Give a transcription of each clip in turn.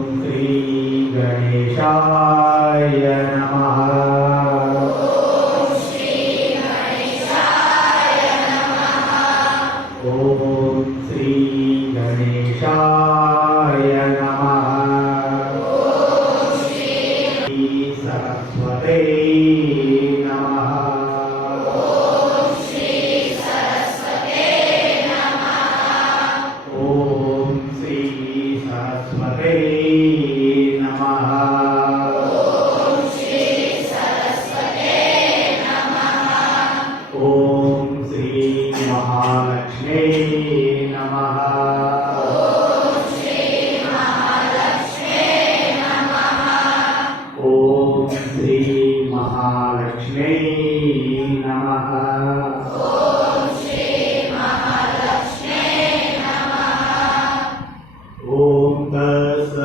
श्री गणेशाय नमः। ओम श्री गणेशाय नमः। श्री सरस्वते नमः। ओम श्री सरस्वते नमः। ओम श्री सरस्वते नमः। ओम श्री महालक्ष्मी नमः। ओम श्री महालक्ष्मी नमः। ओम तस्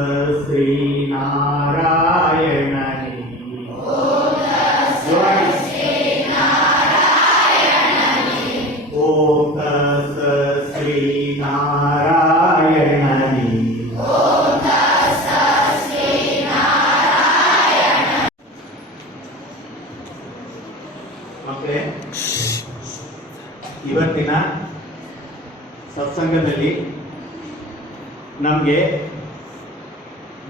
श्री नारायण ओम तस् श्री नारायण ಮಕ್ಕಳೇ, ಇವತ್ತಿನ ಸತ್ಸಂಗದಲ್ಲಿ ನಮಗೆ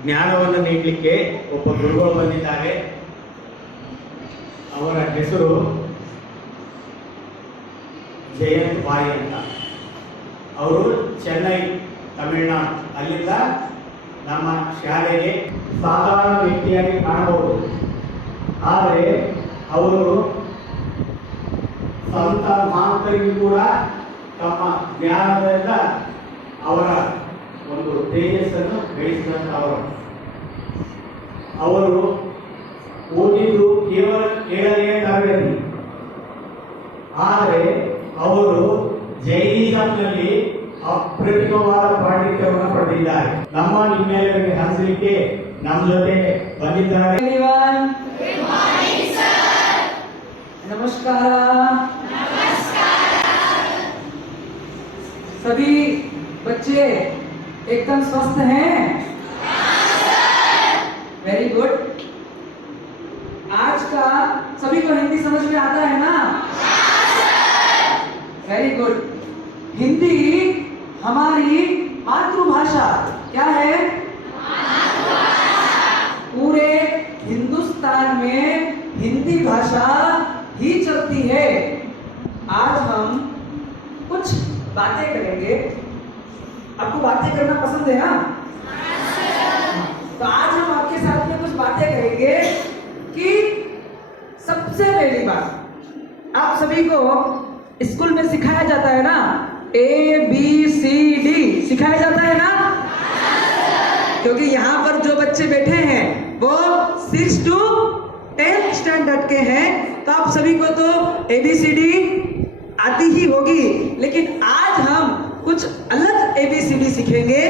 ಜ್ಞಾನವನ್ನು ನೀಡಲಿಕ್ಕೆ ಒಬ್ಬ ಗುರುಗಳು ಬಂದಿದ್ದಾರೆ. ಅವರ ಹೆಸರು ಜಯಂತ್ ಬಾಯಿ ಅಂತ. ಅವರು ಚೆನ್ನೈ, ತಮಿಳುನಾಡು, ಅಲ್ಲಿಂದ ನಮ್ಮ ಶಾಲೆಗೆ ಸಾಧಾರಣ ವ್ಯಕ್ತಿಯಾಗಿ ಕಾಣಬಹುದು. ಆದರೆ ಅವರು ಸಂತ ಮಹಾಂತರಿಗೂ ಕೂಡ ತಮ್ಮ ಜ್ಞಾನದಿಂದ ಅವರ ಒಂದು ತೇಜಸ್ಸನ್ನು ಬೆಳೆಸಿದಂಥವರು. ಅವರು ಓದಿದ್ದು ಕೇವಲ 7ನೇ ತರಗತಿ. ಆದರೆ ಅವರು ಜೈನಿಸಂನಲ್ಲಿ ಅಪ್ರತಿಮವಾದ ಪಾಂಡಿತ್ಯವನ್ನು ಪಡೆದಿದ್ದಾರೆ. ನಿಮ್ಮೆಲ್ಲರಿಗೆ ಹಂಚಲಿಕ್ಕೆ ನಮ್ಮ ಜೊತೆ ಬಂದಿದ್ದಾರೆ. नमस्कार। सभी बच्चे एकदम स्वस्थ हैं? Very good. आज का सभी को हिंदी समझ में आता है ना? Very good. हिंदी हमारी मातृभाषा क्या है? पूरे हिंदुस्तान में हिंदी भाषा ही चलती है। आज हम कुछ बातें करेंगे। आपको बातें करना पसंद है ना? तो आज हम आपके साथ में कुछ बातें करेंगे कि सबसे पहली बात, आप सभी को स्कूल में सिखाया जाता है ना, ABCD सिखाया जाता है ना? क्योंकि यहाँ पर जो बच्चे बैठे हैं वो 6 to 10th स्टैंडर्ड के हैं, तो आप सभी को तो ABCD आती ही होगी। लेकिन आज हम कुछ अलग ABCD सीखेंगे,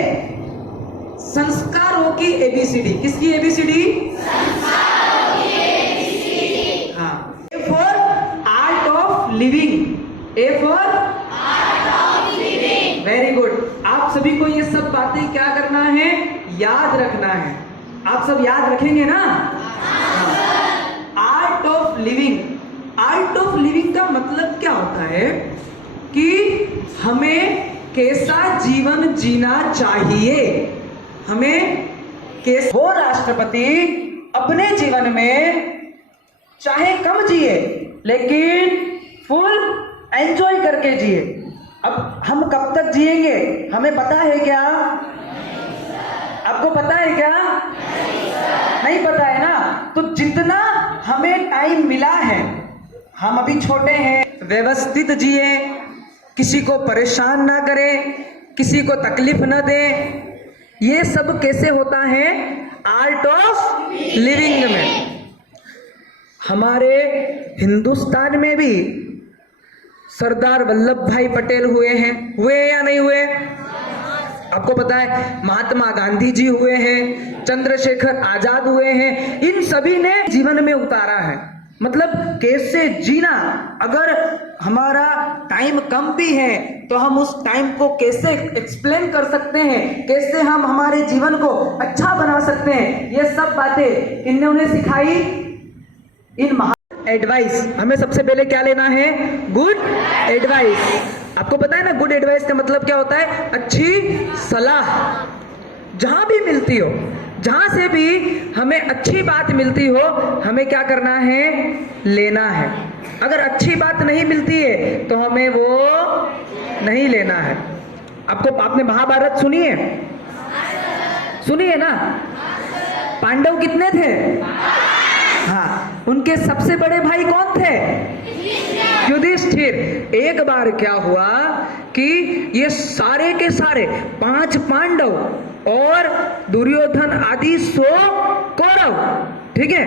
संस्कारों की ABCD। किसकी ABCD? संस्कारों की ABCD। हाँ। A for art of living. A for art of living. Very good. आप सभी को ये सब बातें क्या करना है? याद रखना है। आप सब याद रखेंगे ना? Art of living. Art of living का मतलब क्या होता है कि हमें कैसा जीवन जीना चाहिए, हमें कैसे। वो राष्ट्रपति अपने जीवन में चाहे कम जिए लेकिन फुल एंजॉय करके जिए। अब हम कब तक जिएंगे हमें पता है क्या? आपको पता है क्या? नहीं पता है ना? तो जितना हमें टाइम मिला है, हम अभी छोटे हैं, व्यवस्थित जिए, किसी को परेशान ना करें, किसी को तकलीफ न दें। ये सब कैसे होता है? आर्ट ऑफ लिविंग में। हमारे हिंदुस्तान में भी सरदार वल्लभ भाई पटेल हुए हैं, हुए या नहीं हुए? आपको पता है महात्मा गांधी जी हुए हैं, चंद्रशेखर आजाद हुए हैं। इन सभी ने जीवन में उतारा है। मतलब कैसे जीना। अगर हमारा टाइम कम भी है तो हम उस टाइम को कैसे एक्सप्लेन कर सकते हैं, कैसे हम हमारे जीवन को अच्छा बना सकते हैं, ये सब बातें इन्होंने सिखाई इन महा एडवाइस। हमें सबसे पहले क्या लेना है? Good advice. आपको पता है ना गुड एडवाइस का मतलब क्या होता है? अच्छी सलाह। जहां भी मिलती हो, जहां से भी हमें अच्छी बात मिलती हो, हमें क्या करना है? लेना है। अगर अच्छी बात नहीं मिलती है तो हमें वो नहीं लेना है। आपने महाभारत सुनी है? सुनी है ना? पांडव कितने थे? हाँ, उनके सबसे बड़े भाई कौन थे? युधिष्ठिर। एक बार क्या हुआ कि ये सारे के सारे 5 पांडव और दुर्योधन आदि 100 कौरव, ठीक है,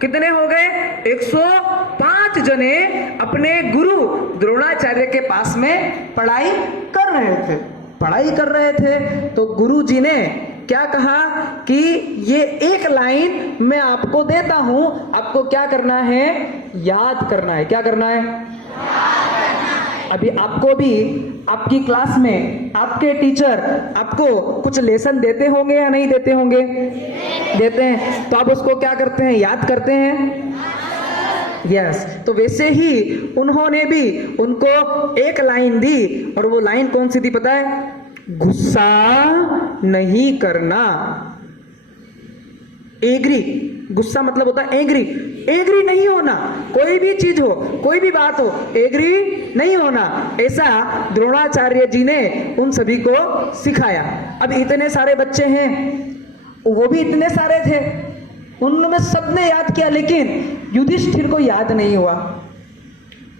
कितने हो गए? 105 जने अपने गुरु द्रोणाचार्य के पास में पढ़ाई कर रहे थे। तो गुरु जी ने क्या कहा कि ये एक लाइन मैं आपको देता हूं, आपको क्या करना है? याद करना है। क्या करना है? अभी आपको भी आपकी क्लास में आपके टीचर आपको कुछ लेसन देते होंगे या नहीं देते होंगे? देते हैं। तो आप उसको क्या करते हैं? याद करते हैं। यस। तो वैसे ही उन्होंने भी उनको एक लाइन दी, और वो लाइन कौन सी थी पता है? गुस्सा नहीं करना। एग्री। गुस्सा मतलब होता है एग्री। एग्री नहीं होना। कोई भी चीज हो, कोई भी बात हो, एग्री नहीं होना। ऐसा द्रोणाचार्य जी ने उन सभी को सिखाया। अब इतने सारे बच्चे हैं, वो भी इतने सारे थे, उनमें सबने याद किया, लेकिन युधिष्ठिर को याद नहीं हुआ।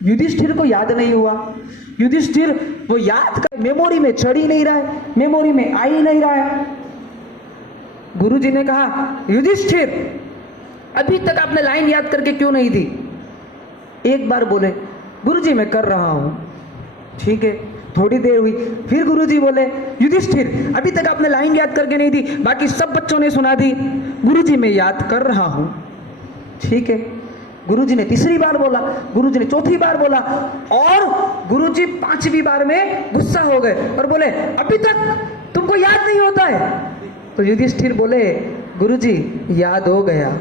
युधिष्ठिर को याद नहीं हुआ। युधिष्ठिर वो याद कर, मेमोरी में चढ़ ही नहीं रहा है, मेमोरी में आ ही नहीं रहा है। गुरुजी ने कहा, युधिष्ठिर अभी तक आपने लाइन याद करके क्यों नहीं दी? एक बार बोले, गुरुजी मैं कर रहा हूं। ठीक है, थोड़ी देर हुई, फिर गुरुजी बोले, युधिष्ठिर अभी तक आपने लाइन याद करके नहीं दी, बाकी सब बच्चों ने सुना दी। गुरुजी मैं याद कर रहा हूं। ठीक है, गुरुजी ने तीसरी बार बोला, गुरुजी ने चौथी बार बोला, और गुरुजी 5वीं बार में गुस्सा हो गए और बोले, अभी तक तुमको याद नहीं होता है? तो युधिष्ठिर बोले, गुरुजी याद हो गया।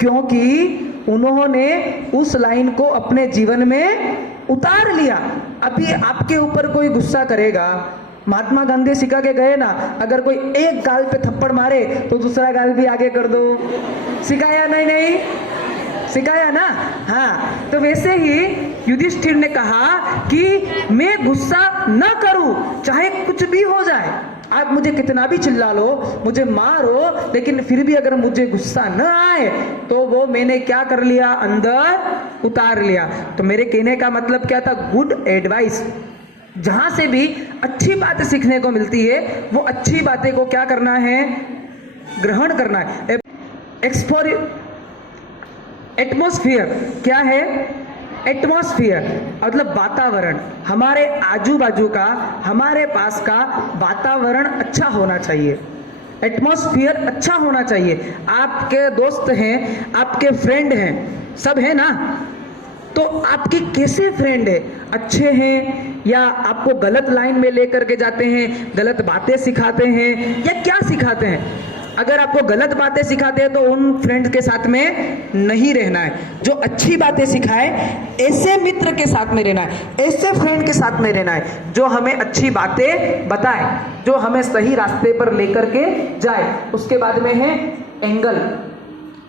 क्योंकि उन्होंने उस लाइन को अपने जीवन में उतार लिया। अभी आपके ऊपर कोई गुस्सा करेगा, महात्मा गांधी सिखा के गए ना, अगर कोई एक गाल पे थप्पड़ मारे तो दूसरा गाल भी आगे कर दो। सिखाया? नहीं सिखाया ना? हाँ। तो वैसे ही युधिष्ठिर ने कहा कि मैं गुस्सा न करूं, चाहे कुछ भी हो जाए, आप मुझे कितना भी चिल्ला लो, मुझे मारो, लेकिन फिर भी अगर मुझे गुस्सा न आए तो वो मैंने क्या कर लिया? अंदर उतार लिया। तो मेरे कहने का मतलब क्या था? Good advice. जहां से भी अच्छी बातें सीखने को मिलती है, वो अच्छी बातें को क्या करना है? ग्रहण करना है। एटमॉस्फेयर क्या है? एटमॉस्फेयर मतलब वातावरण। हमारे आजू बाजू का, हमारे पास का वातावरण अच्छा होना चाहिए। एटमॉस्फेयर अच्छा होना चाहिए। आपके दोस्त हैं, आपके फ्रेंड हैं, सब है ना? तो आपके कैसे फ्रेंड है? अच्छे हैं या आपको गलत लाइन में लेकर के जाते हैं, गलत बातें सिखाते हैं, या क्या सिखाते हैं? अगर आपको गलत बातें सिखाते हैं तो उन फ्रेंड्स के साथ में नहीं रहना है। जो अच्छी बातें सिखाए, ऐसे मित्र के साथ में रहना है, ऐसे फ्रेंड के साथ में रहना है जो हमें अच्छी बातें बताए, जो हमें सही रास्ते पर लेकर के जाए। उसके बाद में है एंगल।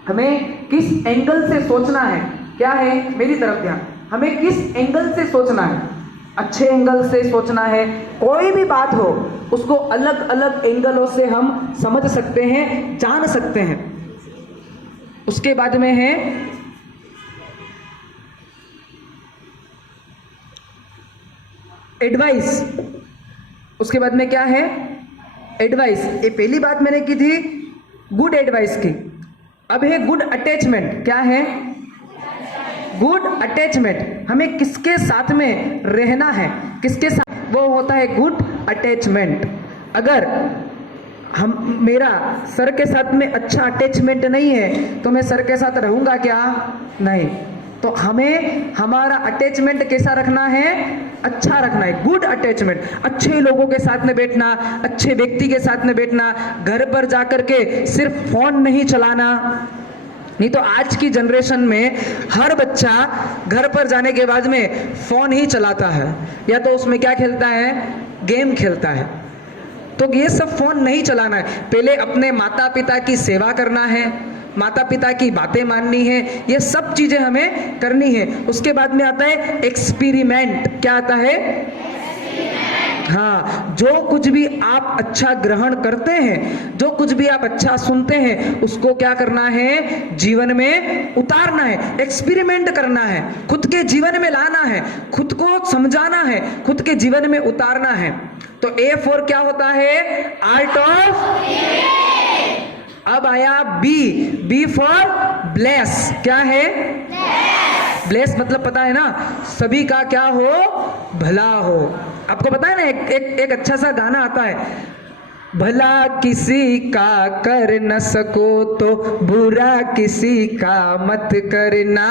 हमें किस एंगल से सोचना है? क्या है? मेरी तरफ ध्यान। हमें किस एंगल से सोचना है? अच्छे एंगल से सोचना है। कोई भी बात हो उसको अलग अलग एंगलों से हम समझ सकते हैं, जान सकते हैं। उसके बाद में है एडवाइस। उसके बाद में क्या है? एडवाइस। ये पहली बात मैंने की थी गुड एडवाइस की। अब है गुड अटैचमेंट। क्या है? Good attachment. हमें किसके साथ में रहना है, किसके साथ, वो होता है गुड अटैचमेंट। अगर मेरा सर के साथ में अच्छा अटैचमेंट नहीं है तो मैं सर के साथ रहूंगा क्या? नहीं। तो हमें हमारा अटैचमेंट कैसा रखना है? अच्छा रखना है, गुड अटैचमेंट। अच्छे लोगों के साथ में बैठना, अच्छे व्यक्ति के साथ में बैठना, घर पर जाकर के सिर्फ फोन नहीं चलाना। नहीं तो आज की जनरेशन में हर बच्चा घर पर जाने के बाद में फोन ही चलाता है, या तो उसमें क्या खेलता है? गेम खेलता है। तो ये सब फोन नहीं चलाना है। पहले अपने माता पिता की सेवा करना है, माता पिता की बातें माननी है, ये सब चीजें हमें करनी है। उसके बाद में आता है एक्सपेरिमेंट। क्या आता है? हाँ, जो कुछ भी आप अच्छा ग्रहण करते हैं, जो कुछ भी आप अच्छा सुनते हैं, उसको क्या करना है? जीवन में उतारना है, एक्सपेरिमेंट करना है, खुद के जीवन में लाना है, खुद को समझाना है, खुद के जीवन में उतारना है। तो ए फॉर क्या होता है? Art of. अब आया बी, बी फॉर ब्लेस। क्या है? ब्लेस मतलब पता है ना, सभी का क्या हो? भला हो। आपको पता है ना, एक अच्छा सा गाना आता है, भला किसी का कर न सको तो बुरा किसी का मत करना।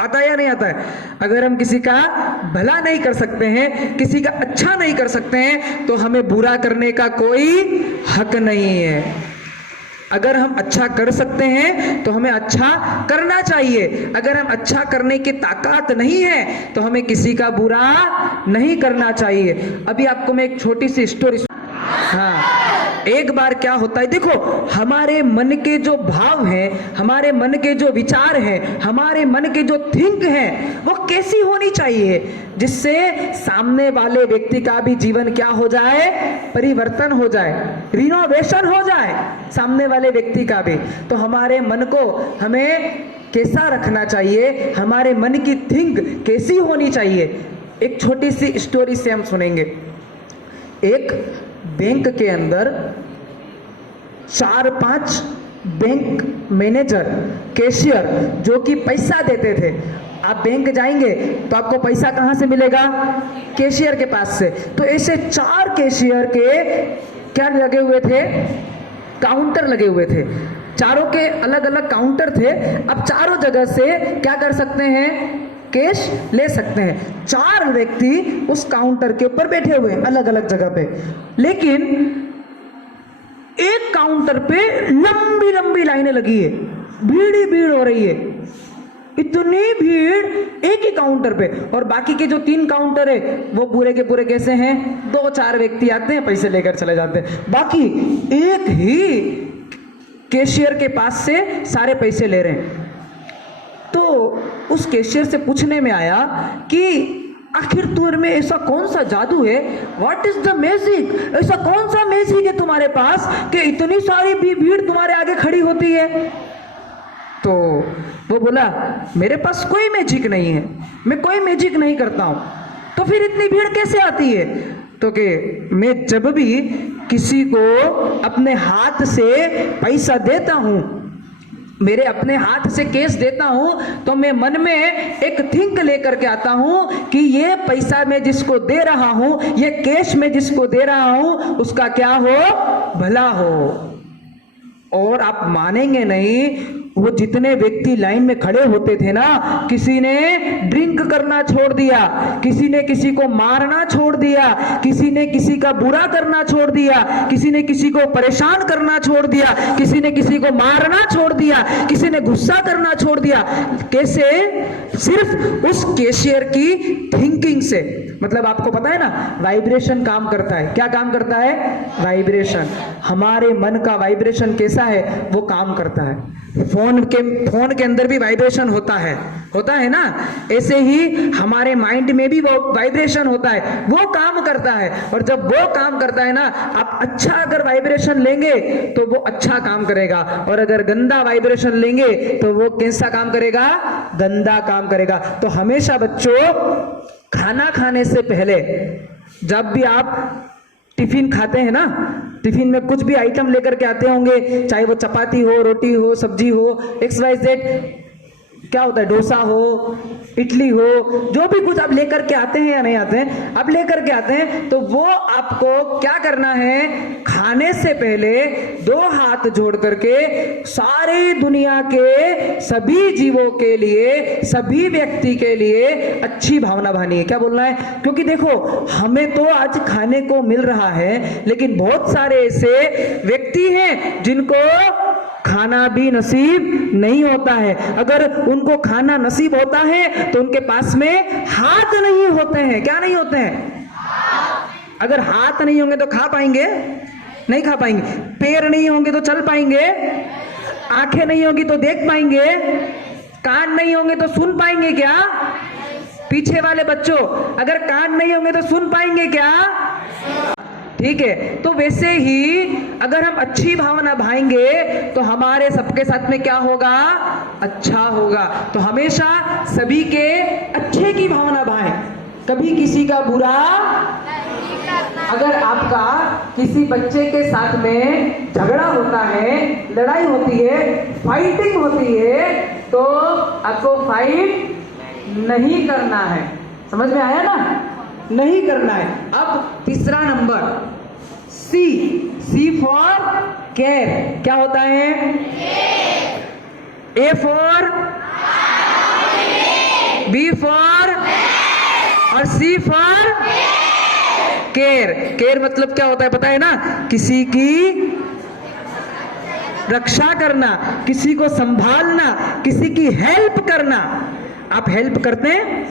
आता है या नहीं आता है? अगर हम किसी का भला नहीं कर सकते हैं, किसी का अच्छा नहीं कर सकते हैं, तो हमें बुरा करने का कोई हक नहीं है। अगर हम अच्छा कर सकते हैं तो हमें अच्छा करना चाहिए। अगर हम अच्छा करने की ताकत नहीं है तो हमें किसी का बुरा नहीं करना चाहिए। अभी आपको मैं एक छोटी सी स्टोरी, हाँ, एक बार क्या होता है, देखो हमारे मन के जो भाव हैं, हमारे मन के जो विचार हैं, हमारे मन के जो थिंक हैं, वो कैसी होनी चाहिए जिससे सामने वाले व्यक्ति का भी जीवन क्या हो जाए? परिवर्तन हो जाए, रिनोवेशन हो जाए सामने वाले व्यक्ति का भी। तो हमारे मन को हमें कैसा रखना चाहिए? हमारे मन की थिंक कैसी होनी चाहिए? एक छोटी सी स्टोरी से हम सुनेंगे। एक बैंक के अंदर 4-5 बैंक मैनेजर, कैशियर जो कि पैसा देते थे। आप बैंक जाएंगे तो आपको पैसा कहां से मिलेगा? कैशियर के पास से। तो ऐसे 4 कैशियर के क्या लगे हुए थे? काउंटर लगे हुए थे। चारों के अलग अलग काउंटर थे। अब चारों जगह से क्या कर सकते हैं? कैश ले सकते हैं। 4 व्यक्ति उस काउंटर के ऊपर बैठे हुए हैं अलग अलग जगह पे, लेकिन एक काउंटर पे लंबी लंबी लाइनें लगी है, भीड़ ही भीड़ हो रही है, इतनी भीड़ एक ही काउंटर पे। और बाकी के जो 3 काउंटर है वो पूरे के पूरे कैसे हैं? 2-4 व्यक्ति आते हैं, पैसे लेकर चले जाते हैं, बाकी एक ही कैशियर के पास से सारे पैसे ले रहे हैं। तो उस कैशियर से पूछने में आया कि आखिर तुम में ऐसा कौन सा जादू है? What is the magic? ऐसा कौन सा मैजिक है तुम्हारे पास कि इतनी सारी भीड़ तुम्हारे आगे खड़ी होती है? तो वो बोला, मेरे पास कोई मैजिक नहीं है, मैं कोई मैजिक नहीं करता हूं। तो फिर इतनी भीड़ कैसे आती है? तो कि मैं जब भी किसी को अपने हाथ से पैसा देता हूं, मेरे अपने हाथ से कैश देता हूं, तो मैं मन में एक थिंक लेकर के आता हूं कि ये पैसा मैं जिसको दे रहा हूं, ये कैश मैं जिसको दे रहा हूं, उसका क्या हो? भला हो। और आप मानेंगे नहीं, वो जितने व्यक्ति लाइन में खड़े होते थे ना, किसी ने ड्रिंक करना छोड़ दिया, किसी ने किसी को मारना छोड़ दिया, किसी ने किसी का बुरा करना छोड़ दिया, किसी ने किसी को परेशान करना छोड़ दिया, किसी ने किसी को मारना छोड़ दिया, किसी ने गुस्सा करना छोड़ दिया। कैसे? सिर्फ उस कैशियर की थिंकिंग से। मतलब आपको पता है ना, वाइब्रेशन काम करता है। क्या काम करता है? वाइब्रेशन। हमारे मन का वाइब्रेशन कैसा है? वो काम करता है। फोन के अंदर भी वाइब्रेशन होता है ना। ऐसे ही हमारे माइंड में भी वो वाइब्रेशन होता है, वो काम करता है। और जब वो काम करता है ना, आप अच्छा अगर वाइब्रेशन लेंगे तो वो अच्छा काम करेगा, और अगर गंदा वाइब्रेशन लेंगे तो वो कैसा काम करेगा? गंदा काम करेगा। तो हमेशा बच्चों, खाना खाने से पहले जब भी आप टिफिन खाते हैं ना, टिफिन में कुछ भी आइटम लेकर के आते होंगे, चाहे वो चपाती हो, रोटी हो, सब्जी हो, XYZ, क्या होता है, डोसा हो, इडली हो, जो भी कुछ आप लेकर के आते हैं या नहीं आते हैं, आप लेकर के आते हैं, तो वो आपको क्या करना है, खाने से पहले 2 हाथ जोड़ करके सारी दुनिया के सभी जीवों के लिए, सभी व्यक्ति के लिए अच्छी भावना भानी है। क्या बोलना है? क्योंकि देखो, हमें तो आज खाने को मिल रहा है, लेकिन बहुत सारे ऐसे व्यक्ति हैं जिनको खाना भी नसीब नहीं होता है। अगर उनको खाना नसीब होता है तो उनके पास में हाथ नहीं होते हैं। क्या नहीं होते हैं? अगर हाथ नहीं होंगे तो खा पाएंगे? नहीं खा पाएंगे। पैर नहीं होंगे तो चल पाएंगे? आंखें नहीं होंगी तो देख पाएंगे? कान नहीं होंगे तो सुन पाएंगे क्या? पीछे वाले बच्चों, अगर कान नहीं होंगे तो सुन पाएंगे क्या? ठीक है, तो वैसे ही अगर हम अच्छी भावना भाएंगे तो हमारे सबके साथ में क्या होगा? अच्छा होगा। तो हमेशा सभी के अच्छे की भावना भाएं, कभी किसी का बुरा। अगर आपका किसी बच्चे के साथ में झगड़ा होता है, लड़ाई होती है, फाइटिंग होती है, तो आपको फाइट नहीं करना है। समझ में आया ना? नहीं करना है। अब तीसरा नंबर, सी फॉर केयर। क्या होता है? ए फॉर, बी फॉर और सी फॉर केयर। केयर मतलब क्या होता है पता है ना? किसी की रक्षा करना, किसी को संभालना, किसी की हेल्प करना। आप हेल्प करते हैं?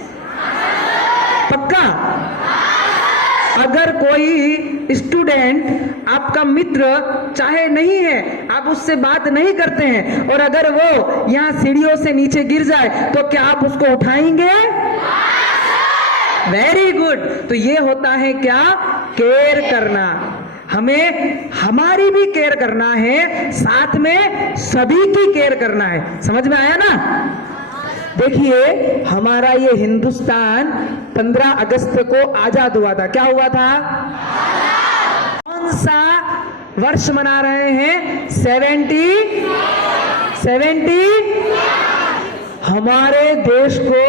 पक्का? अगर कोई स्टूडेंट आपका मित्र चाहे नहीं है, आप उससे बात नहीं करते हैं, और अगर वो यहां सीढ़ियों से नीचे गिर जाए तो क्या आप उसको उठाएंगे? Very good. तो ये होता है क्या? केयर करना। हमें हमारी भी केयर करना है, साथ में सभी की केयर करना है। समझ में आया ना? देखिए, हमारा ये हिंदुस्तान 15 अगस्त को आजाद हुआ था। क्या हुआ था? कौन सा वर्ष मना रहे हैं? 70 हमारे देश को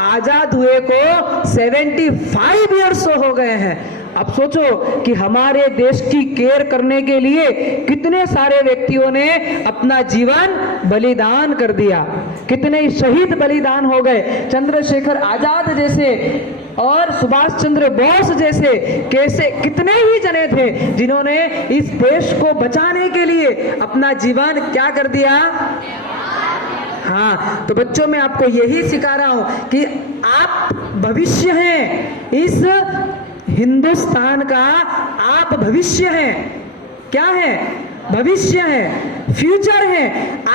आजाद हुए को 75 ईयर्स हो गए हैं। अब सोचो कि हमारे देश की केयर करने के लिए कितने सारे व्यक्तियों ने अपना जीवन बलिदान कर दिया, कितने शहीद बलिदान हो गए। चंद्रशेखर आजाद जैसे और सुभाष चंद्र बोस जैसे कैसे कितने ही जने थे जिन्होंने इस देश को बचाने के लिए अपना जीवन क्या कर दिया। हाँ, तो बच्चों मैं आपको यही सिखा रहा हूं कि आप भविष्य हैं इस हिंदुस्तान का। आप भविष्य हैं। क्या है? भविष्य है, फ्यूचर है।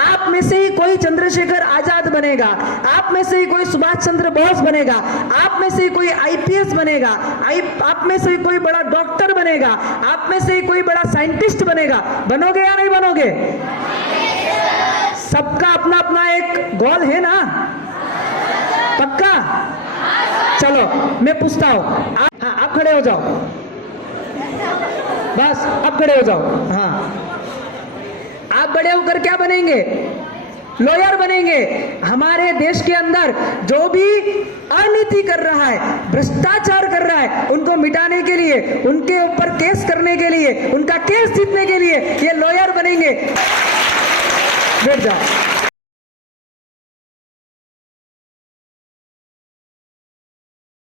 आप में से ही कोई चंद्रशेखर आजाद बनेगा, आप में से ही कोई सुभाष चंद्र बोस बनेगा, आप में से ही कोई आईपीएस बनेगा, आप में से ही कोई बड़ा डॉक्टर बनेगा, आप में से ही कोई बड़ा साइंटिस्ट बनेगा। बनोगे या नहीं बनोगे? सबका अपना अपना एक गोल है ना? पक्का? चलो मैं पूछता हूं। हाँ, आप खड़े हो जाओ। बस अब खड़े हो जाओ। हाँ, आप बड़े होकर क्या बनेंगे? लॉयर बनेंगे। हमारे देश के अंदर जो भी अनीति कर रहा है, भ्रष्टाचार कर रहा है, उनको मिटाने के लिए, उनके ऊपर केस करने के लिए, उनका केस जीतने के लिए ये लॉयर बनेंगे। बैठ जाओ।